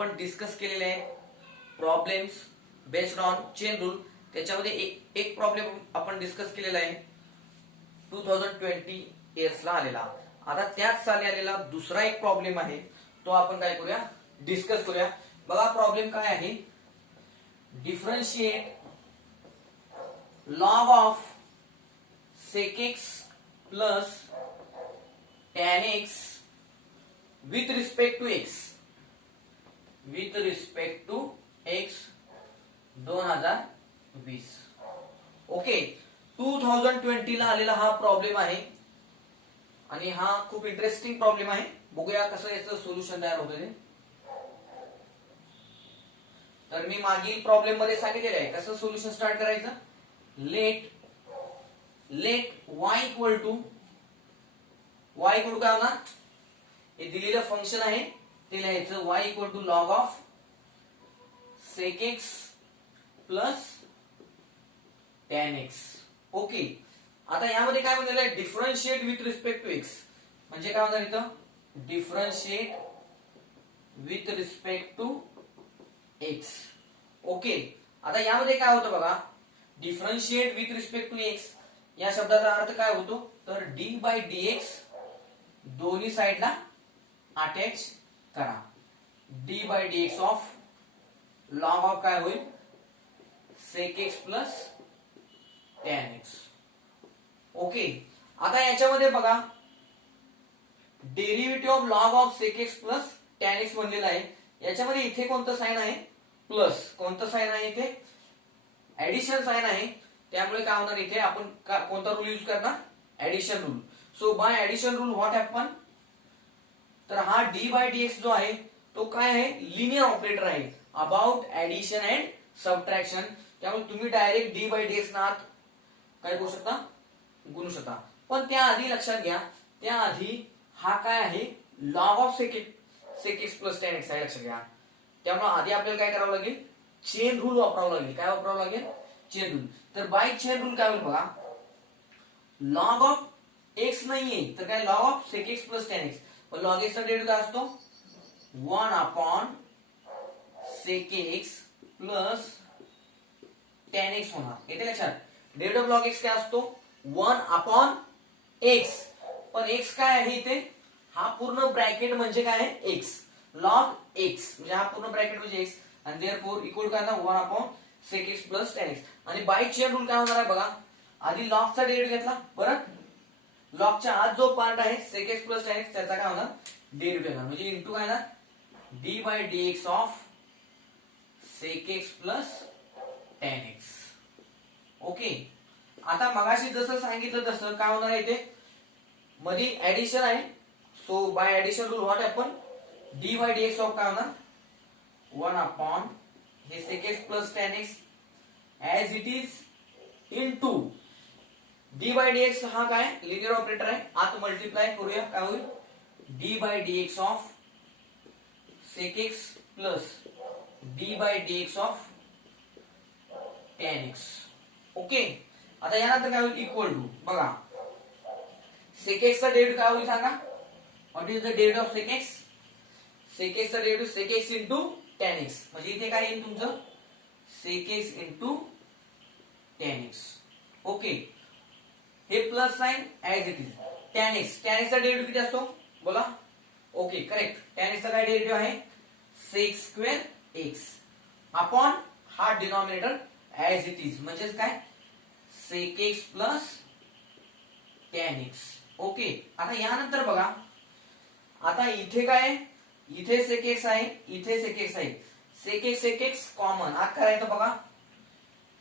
आपण डिस्कस केलेले आहे problems based on chain rule. त्याच्यामध्ये एक प्रॉब्लेम आपण डिस्कस केलेला आहे 2020 इयर्सला आलेला. आता त्याच साली आलेला दुसरा एक प्रॉब्लेम आहे, तो आपण काय करूया, डिस्कस करूया. बघा प्रॉब्लेम काय आहे, differentiate log of sec x plus tan x with respect to x with respect to x 2020. Okay, 2020 ला आलेला हा प्रॉब्लेम आहे आणि हा खूप इंटरेस्टिंग प्रॉब्लेम आहे. बघूया कसं याचं सोल्युशन तयार होतं ते. तर मी मागील प्रॉब्लेम मध्ये सांगितलेलं आहे कसं सोल्युशन स्टार्ट करायचं. लेट y इक्वल टू काय होणार, हे दिलेलं फंक्शन आहे ते लिहायचं y equal to log of sec x plus tan x. Okay, आता यामध्ये काय म्हणलेलं आहे, differentiate with respect to x. म्हणजे काय होणार इथं, differentiate with respect to x. Okay, आता यामध्ये काय होतं बघा, differentiate with respect to x या शब्दाचा अर्थ काय होतो, तर d बाय dx दोन्ही साइडला अटॅच करा. d by dx of log of काय होईल, sec x plus tan x. Okay, आता याच्यामध्ये बघा derivative of log of sec x plus tan x बनलेला आहे. याच्यामध्ये इथे कोणतं साइन आहे, प्लस. कोणतं साइन आहे इथे, ऍडिशन साइन आहे. त्यामुळे काय होणार इथे आपण कोणता रूल यूज करणार, addition rule. So by addition rule what happen, तर हा d बाय dx जो आहे तो काय आहे, लिनियर ऑपरेटर आहे अबाउट ऍडिशन अँड सबट्रॅक्शन. त्यामुळे तुम्ही डायरेक्ट d बाय dx ना काय करू शकता, गुणू शकता. पण त्याआधी लक्षात घ्या, त्याआधी हा काय आहे, log of sec x plus tan x आहे, लक्षात घ्या. त्यामुळे आधी आपल्याला काय करावं लागेल, चेन रूल वापरावं लागेल. काय वापरावं लागेल, चेन रूल. तर बाय चेन रूल काय होईल बघा, लॉग ऑफ x नाहीये तर काय, log of sec x plus tan x. पण लॉग x चा डेरिव्हेटिव्ह काय असतो, 1 upon sec x plus tan x होणार. येते लक्षात, डेरिव्हेटिव्ह लॉग x काय असतो, 1 अपॉन x. पण x काय आहे इथे, हा पूर्ण ब्रॅकेट म्हणजे काय आहे, x. लॉग x म्हणजे हा पूर्ण ब्रॅकेट म्हणजे x आणि देअरफॉर इक्वल काय ना 1 upon sec x plus tan x. आणि बाय चेन रूल काय होणार आहे बघा, आधी लॉगचा डेरिव्हेटिव्ह घेतला, परत लॉगच्या आत जो पार्ट आहे sec x plus tan x त्याचा काय होणार, डेरिव्हेटिव्ह होणार. म्हणजे इनटू काय ना d by dx of sec x plus tan x. Okay, आता मगाशी जसं सांगितलं तसं काय होणार आहे, इथे मध्ये ऍडिशन आहे. So by addition rule what happen, d by dx of काय होणार, 1 अपॉन हे sec x plus tan x as it is into d by dx. हा काय लिनियर ऑपरेटर आहे, आत मल्टिप्लाय करूया, काय होईल, d by dx of sec x plus d by dx of tan x. Okay, आता यानंतर काय होईल, इक्वल टू बघा sec x चा डेरिव्हेटिव्ह काय होईल सांगा, what is the derivative of sec x. sec x चा derivative sec x into tan x. म्हणजे इथे काय येईल तुमचं, sec x into tan x. Okay, हे plus sine as it is. tan x चा डेरिव्हेटिव्ह किती असतो बोला, ओके करेक्ट. tan x चा काय डेरिव्हेटिव्ह आहे, sec स्क्वेअर x अपॉन हा डिनॉमिनेटर ऍज इट इज म्हणजेच काय, sec x plus tan x. Okay, आता यानंतर बघा, आता इथे काय, इथे sec x आहे, इथे sec x आहे. sec x कॉमन आत करायचं बघा,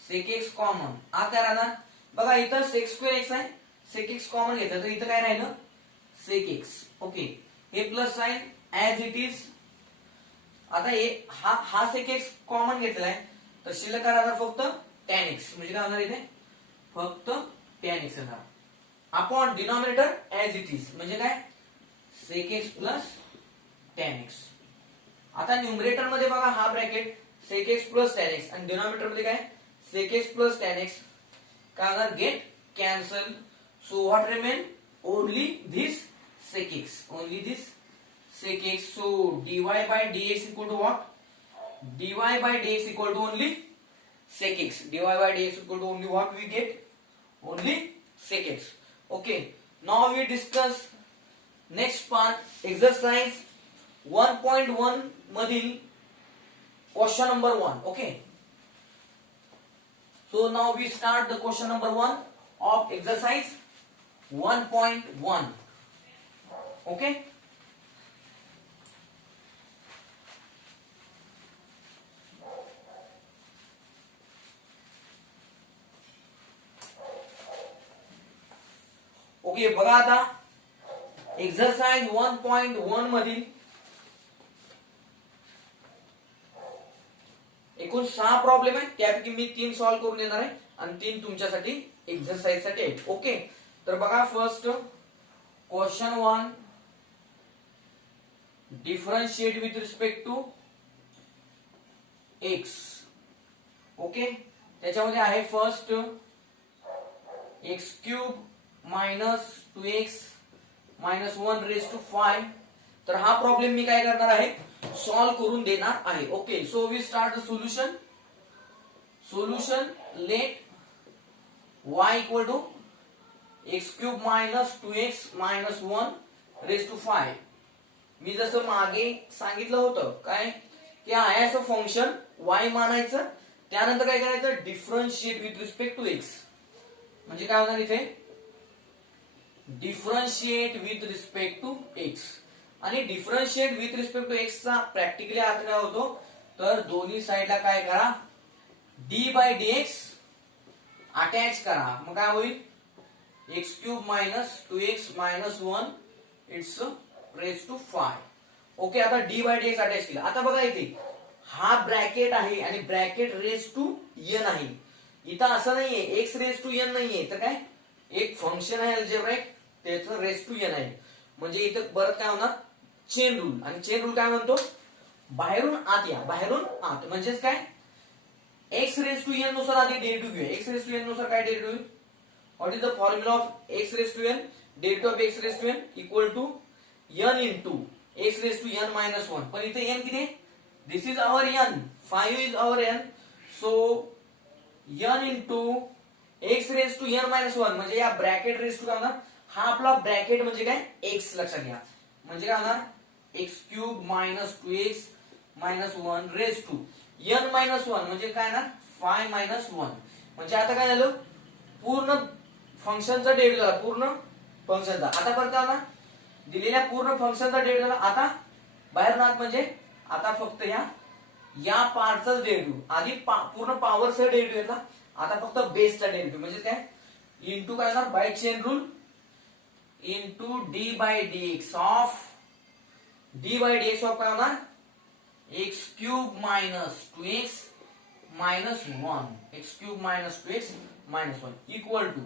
sec x कॉमन आत काय राहणार बघा, इथं sec स्क्वेअर x आहे, sec x कॉमन घेतलं तर इथं काय राहिलं, sec x. ओके, हे plus sine as it is. आता हा sec x कॉमन घेतलाय तर शिल्लक काय राहणार, फक्त tan x. म्हणजे काय होणार इथे, फक्त tan x येणार upon denominator as it is म्हणजे काय, sec x plus tan x. आता न्यूमरेटर मध्ये बघा हा bracket sec x plus tan x आणि डिनॉमिनेटर मध्ये काय, sec x plus tan x. काय होणार, get cancel. So what remain, only this sec x, only this sec x. So dy by dx equal to what? dy by dx equal to only sec x. dy by dx equal to only what we get? Only sec x. Okay. Now we discuss next part, exercise 1.1 मधील question number 1. Okay. So now we start the question number 1 of exercise 1.1. Okay. Okay, बघा आता exercise 1.1 मधील एकूण 6 problem आहे. त्यापैकी मी 3 solve करून देणार आहे आणि 3 तुमच्यासाठी एक्सरसाइज साठी आहेत. ओके, तर बघा first question 1, differentiate with respect to x. Okay, त्याच्यामध्ये आहे first x cube minus 2x minus 1 raise to 5. तर हा प्रॉब्लेम मी काय करणार आहे? सॉल्व्ह करून देणार आहे. Okay, so we start the solution. Solution, let y equal to x cube minus 2x minus 1 raise to 5. मी जसं मागे सांगितलं होतं काय की आहे असं फंक्शन y मानायचं, त्यानंतर काय करायचं? Differentiate with respect to x. म्हणजे काय होणार इथे? Differentiate with respect to x. आणि differentiate with respect to x चा प्रॅक्टिकली अर्थ काय होतो? तर दोन्ही साइडला काय करा? डी बाय डीएक्स अटॅच करा. मग काय होईल? X cube minus 2x minus 1 it's raise to 5. Okay, आता डी बाय डीएक्स अटॅच केला. आता बघा इथे हा ब्रॅकेट आहे आणि ब्रॅकेट रेज टू एन आहे. इथं असं नाहीये एक्स रेज टू एन नाहीये, तर काय एक फंक्शन आहे अल्जेब्राइक, त्याचं रेज टू एन आहे. म्हणजे इथं परत काय होणार? Chain rule. आणि चेन रूल काय म्हणतो? बाहेरून आत या, बाहेरून आत. म्हणजेच काय? एक्स रेज टू एन नुसार आधी डेरिव्हेटिव्ह घेऊया. एक्स रेज टू एन नुसार काय derivative? What is the formula of x raise to n? Derivative of x raise to n equal to n into x raise to n minus 1. पण इथे n किती? This is our n, 5 is our n. So n into x raise to n minus 1 म्हणजे या bracket raise to काय होणार? हा आपला bracket म्हणजे काय? एक्स लक्षात घ्या. म्हणजे काय होणार? X cube minus 2x minus 1 raise to n minus 1 म्हणजे काय ना? 5 मायनस 1. म्हणजे आता काय झालं? पूर्ण फंक्शनचा डेरिव्हेटिव्ह झाला, पूर्ण फंक्शनचा. आता परत काय होणार? दिलेल्या पूर्ण फंक्शनचा डेरिव्हेटिव्ह झाला. आता बाहेर नात म्हणजे आता फक्त या पार्टचा डेरिव्हेटिव्ह. आधी पूर्ण पॉवरचा डेरिव्हेटिव्ह घेतला, आता फक्त बेसचा डेरिव्हेटिव्ह. म्हणजे काय? इंटू काय होणार? By chain rule into d by dx of काय होणार? X cube minus 2x minus 1 x cube minus 2x minus 1 equal to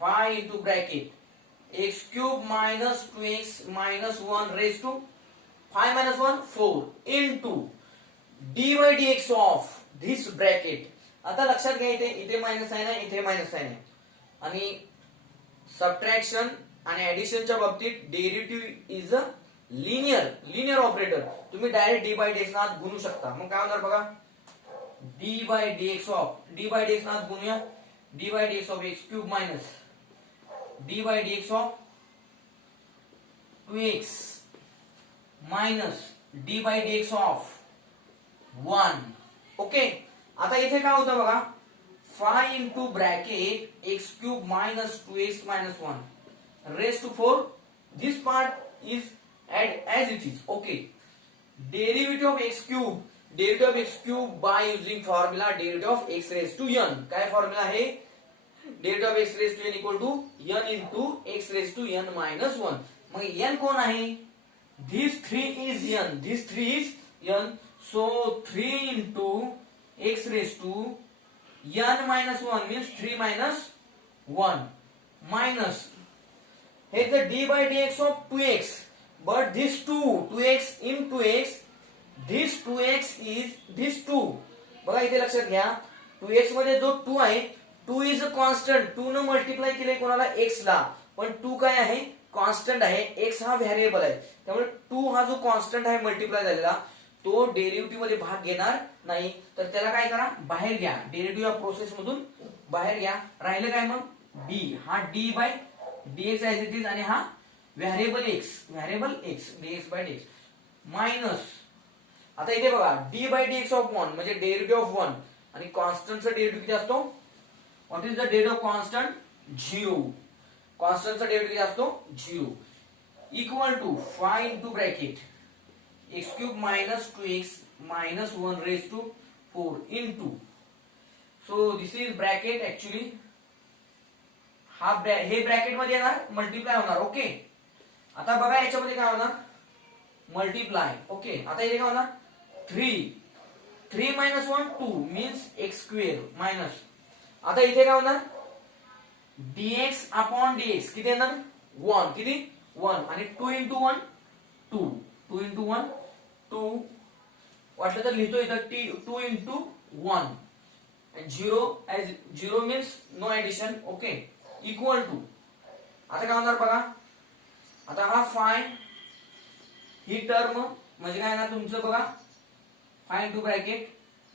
5 into bracket x cube minus 2x minus 1 raise to 5 minus 1 4 into d by dx of this bracket. आता लक्षात घ्या इथे minus sign आहे, इथे minus sign आहे. आणि subtraction आणि ऍडिशनच्या बाबतीत derivative is a linear operator. तुम्ही डायरेक्ट डी बाय डीएक्स नात गुणू शकता. मग काय होणार बघा? डी बाय डीएक्स नात गुणूया. D by dx of x cube minus d by dx of 2x minus d by dx of 1. Okay, आता इथे काय होतं बघा? 5 into bracket x cube minus 2x minus 1 raise to 4. This part is as it is. Okay, derivative of x cube by using formula derivative of x raised to n. काय formula आहे? derivative of x raised to n equal to n into x raised to n minus 1. मग n कोण आहे? this 3 is n. So 3 into x raised to n minus 1 means 3 minus 1 minus हे the d by dx of 2x. But this 2x into x, this 2x is this 2. बघा इथे लक्षात घ्या 2x मध्ये जो 2 आहे 2 इज अ कॉन्स्टंट. 2 न multiply केले कोणाला? x ला. पण 2 काय आहे? कॉन्स्टंट आहे, एक्स हा व्हेरिएबल आहे, त्यामुळे 2 हा जो कॉन्स्टंट आहे मल्टिप्लाय झालेला तो डेरिव्हेटिव्ह मध्ये भाग घेणार नाही. तर त्याला काय करा, बाहेर घ्या, डेरिव्हेटिव्ह या प्रोसेस मधून बाहेर घ्या. राहिलं काय मग, डी, हा d by dx as it is, आणि हा variable x dx by dx minus. आता इथे बघा डी बाय डीएक्स ऑफ 1 म्हणजे डेरिव्हेटिव्ह ऑफ 1 आणि कॉन्स्टंटचा डेरिव्हेटिव्ह किती असतो, what is the derivative of constant, 0. कॉन्स्टंटचा डेरिव्हेटिव्ह किती असतो, 0, equal to 5 into bracket x cube minus 2x minus 1 raise to 4 into, so this is bracket actually, हे bracket मध्ये येणार, मल्टिप्लाय होणार. ओके, आता बघा याच्यामध्ये काय होणार, मल्टिप्लाय. ओके, आता इथे काय होणार, 3 minus 1 2 means x square minus, आता इथे काय होणार, dx अपॉन dx किती येणार, 1, किती 1, आणि 2 इंटू 1 2, 2 इंटू 1 2, वाटलं तर लिहितो इथं 2 into 1, 0 means no addition. Okay, equal to, आता काय होणार बघा, आता हा 5 ही टर्म म्हणजे काय येणार तुमचं बघा, 5 into bracket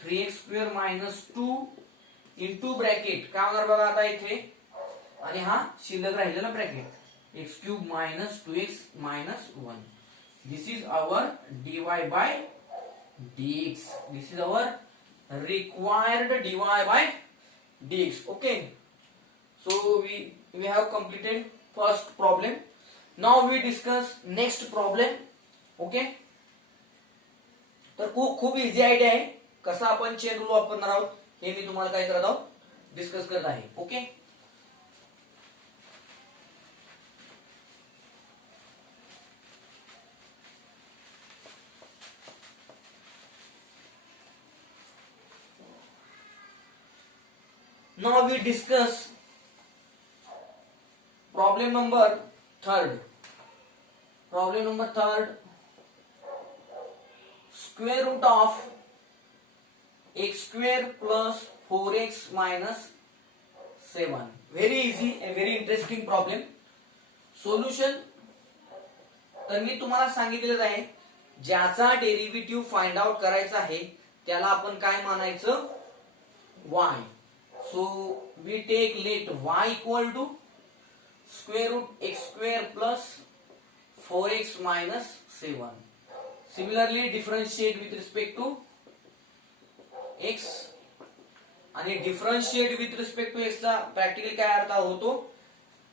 3x square minus 2 into bracket काय होणार बघा आता इथे, आणि हा शिल्लक राहिलेला bracket x cube minus 2x minus 1. This is our dy by dx, this is our required dy by dx. Okay, so we have completed first problem. Now we discuss next problem. Okay, तर खूप easy idea आहे, कसा आपण chain rule वापरणार आहोत हे मी तुम्हाला काय करत आहोत, डिस्कस करत आहे. Okay, now we discuss problem number 3rd. Problem number 3rd, square root of x square plus 4x minus 7. Very easy and very interesting problem. Solution, तर मी तुम्हाला सांगितलेलं आहे, ज्याचा डेरिव्हेटिव्ह फाइंड आउट करायचा आहे त्याला आपण काय मानायचं, y. So we take let y equal to square root x square plus 4x minus 7. Similarly differentiate with respect to x, आणि differentiate with respect to x चा प्रॅक्टिकली काय अर्थ होतो,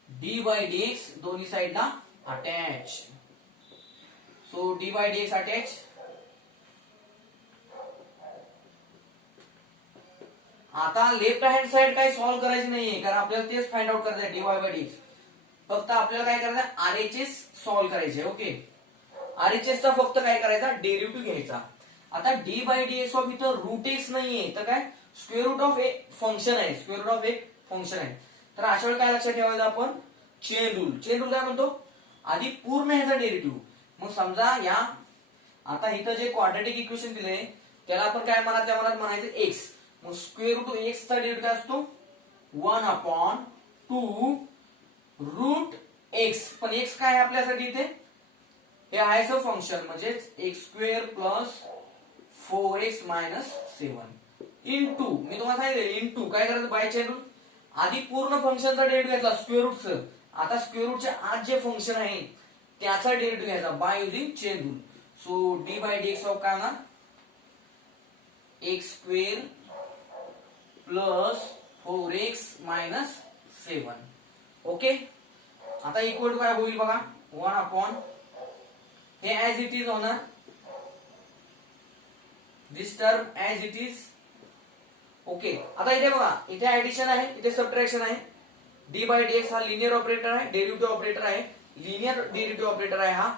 d by dx दोन्ही साइडला attach. So d by dx attach. आता left hand side काय solve करायची नाहीये, कारण आपल्याला तेच फाइंड आउट करायचं आहे dy by dx. फक्त आपल्याला काय करायचं आहे, RHS सॉल्व्ह करायचे. ओके, RHS चा फक्त काय करायचा, डेरिव्हेटिव्ह घ्यायचा. आता d by dx ऑफ इथं रूट एक्स नाहीये, तर काय स्क्वेअर रूट ऑफ एक फंक्शन आहे, स्क्वेअर रूट ऑफ एक फंक्शन आहे. तर अशा वेळी काय लक्षात ठेवायचं आपण, चेन रूल. चेन रूल काय म्हणतो, आधी पूर्ण ह्याचा डेरिव्हेटिव्ह. मग समजा या आता इथं जे क्वाड्रॅटिक इक्वेशन दिले त्याला आपण काय मनातल्या मनात म्हणायचं एक्स, मग स्क्वेअर रूट एक्स चा डेरिव्हेटिव्ह काय असतो, 1 अपॉन 2 रूट एक्स. पण एक्स काय आहे आपल्यासाठी इथे, हे आहे सर फंक्शन, म्हणजे x square plus 4x minus 7 into, मी तुम्हाला सांगितले इंटू काय करायचं, बाय चेन रूल. आधी पूर्ण फंक्शनचा डेरिव्हेटिव्ह घेतला स्क्वेअर रूटचं, आता स्क्वेअर रूटच्या आत जे फंक्शन आहे त्याचा डेरिव्हेटिव्ह घ्यायचा by using chain rule. So d by dx of काय होणार, x square plus 4x minus 7. Okay, आता इक्वल टू काय होईल बघा, 1 अपॉन हे ऍज इट इज होणार, this term as it is. Okay, आता इथे बघा, इथे ऍडिशन आहे, इथे सबट्रॅक्शन आहे. डी बाय डीएक्स हा लिनियर ऑपरेटर आहे, डेरिव्हेटिव्ह ऑपरेटर आहे, लिनियर डेरिव्हेटिव्ह ऑपरेटर आहे हा.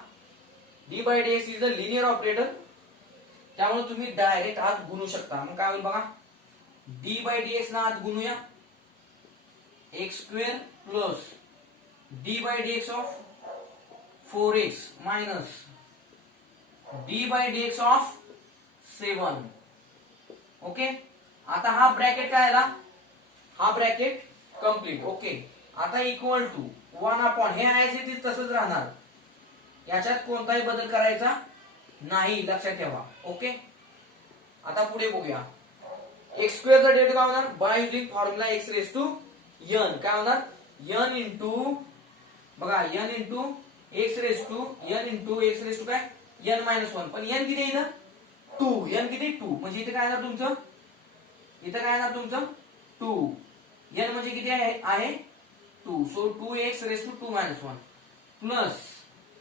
D by dx is a linear operator, त्यामुळे तुम्ही डायरेक्ट आत गुणू शकता. मग काय होईल बघा, डी बाय डीएक्स ना आत गुणूया, x square plus d by dx of 4x minus d by dx of 7. Okay, आता हा ब्रॅकेट काय आला, हा ब्रॅकेट कंप्लीट. ओके, आता इक्वल टू 1 अपॉन हे ऍज इट इज तसंच राहणार, याच्यात कोणताही बदल करायचा नाही, लक्षात ठेवा. ओके, आता पुढे बघूया. एक्स स्क्वेअरचा डेरिव्हेटिव्ह काय होणार by using formula x raise to n. काय होणार एन इंटू बघा n into x raise to n into x raise to काय एन मायनस 1. पण एन किती आहे इथं 2. एन किती 2 म्हणजे इथे काय येणार तुमचं, इथं काय येणार तुमचं 2. एन म्हणजे किती आहे 2. So 2x raise to 2 minus 1 plus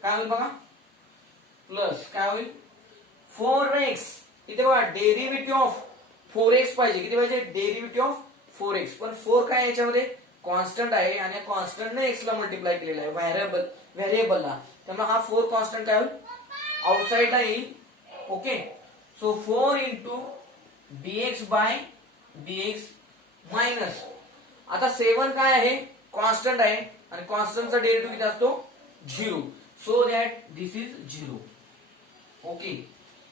काय होईल बघा, प्लस काय होईल 4x. इथे बघा डेरिव्हेटिव्ह ऑफ 4x पाहिजे, किती पाहिजे डेरिव्हेटिव्ह ऑफ 4x. पण 4 काय याच्यामध्ये कॉन्स्टंट आहे आणि कॉन्स्टंटने x ला मल्टिप्लाय केलेला आहे व्हेरिएबलला, त्यामुळे हा 4 कॉन्स्टंट काय होईल आउटसाइडला येईल. Okay, so 4 into dx by dx minus, आता 7 काय आहे कॉन्स्टंट आहे आणि कॉन्स्टंटचा डेरिव्हेटिव्ह किती असतो 0. So that this is 0. Okay,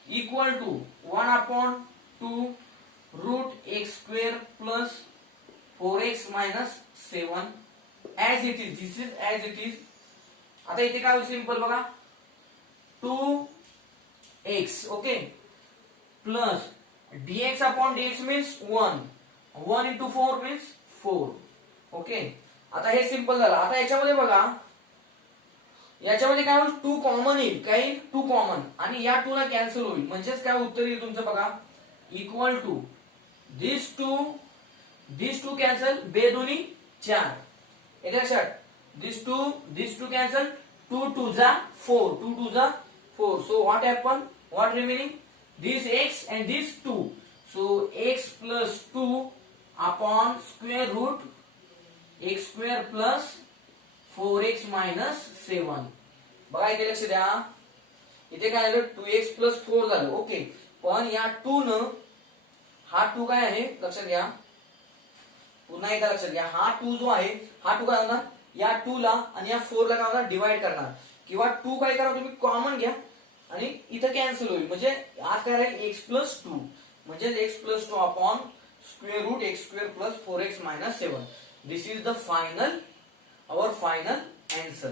equal to 1 upon 2 root x square plus 4x minus 7 as it is. This is as it is. आता इथे काय होईल सिंपल बघा 2x okay plus dx upon dx means 1. 1 into 4 means 4. Okay, आता हे simple झालं. आता याच्यामध्ये बघा, याच्यामध्ये काय होईल 2 कॉमन येईल, काही 2 कॉमन आणि या 2 ला कॅन्सल होईल. म्हणजेच काय उत्तर येईल तुमचं बघा equal to this two cancel, बे दोन्ही 4. एक लक्षात दिस टू कॅन्सल, 2 2 जा 4, 2 2 जा 4. So what happen, what remaining this x and this 2. So x plus 2 upon square root x square plus 4x minus 7. बघा इथे लक्ष द्या, इथे काय झालं 2x plus 4 झालं. ओके, पण या 2 न हा 2 काय आहे लक्षात घ्या, पुन्हा एकदा लक्षात घ्या. हा 2 जो आहे हा 2 काय होणार या 2 ला आणि या 4 ला काय होणार डिवाइड करणार, किंवा 2 काय करा तुम्ही कॉमन घ्या आणि इथं कॅन्सल होईल. म्हणजे आज काय राहील x प्लस 2 म्हणजे x plus 2 upon square root x square plus 4x minus 7. This is the final our final answer.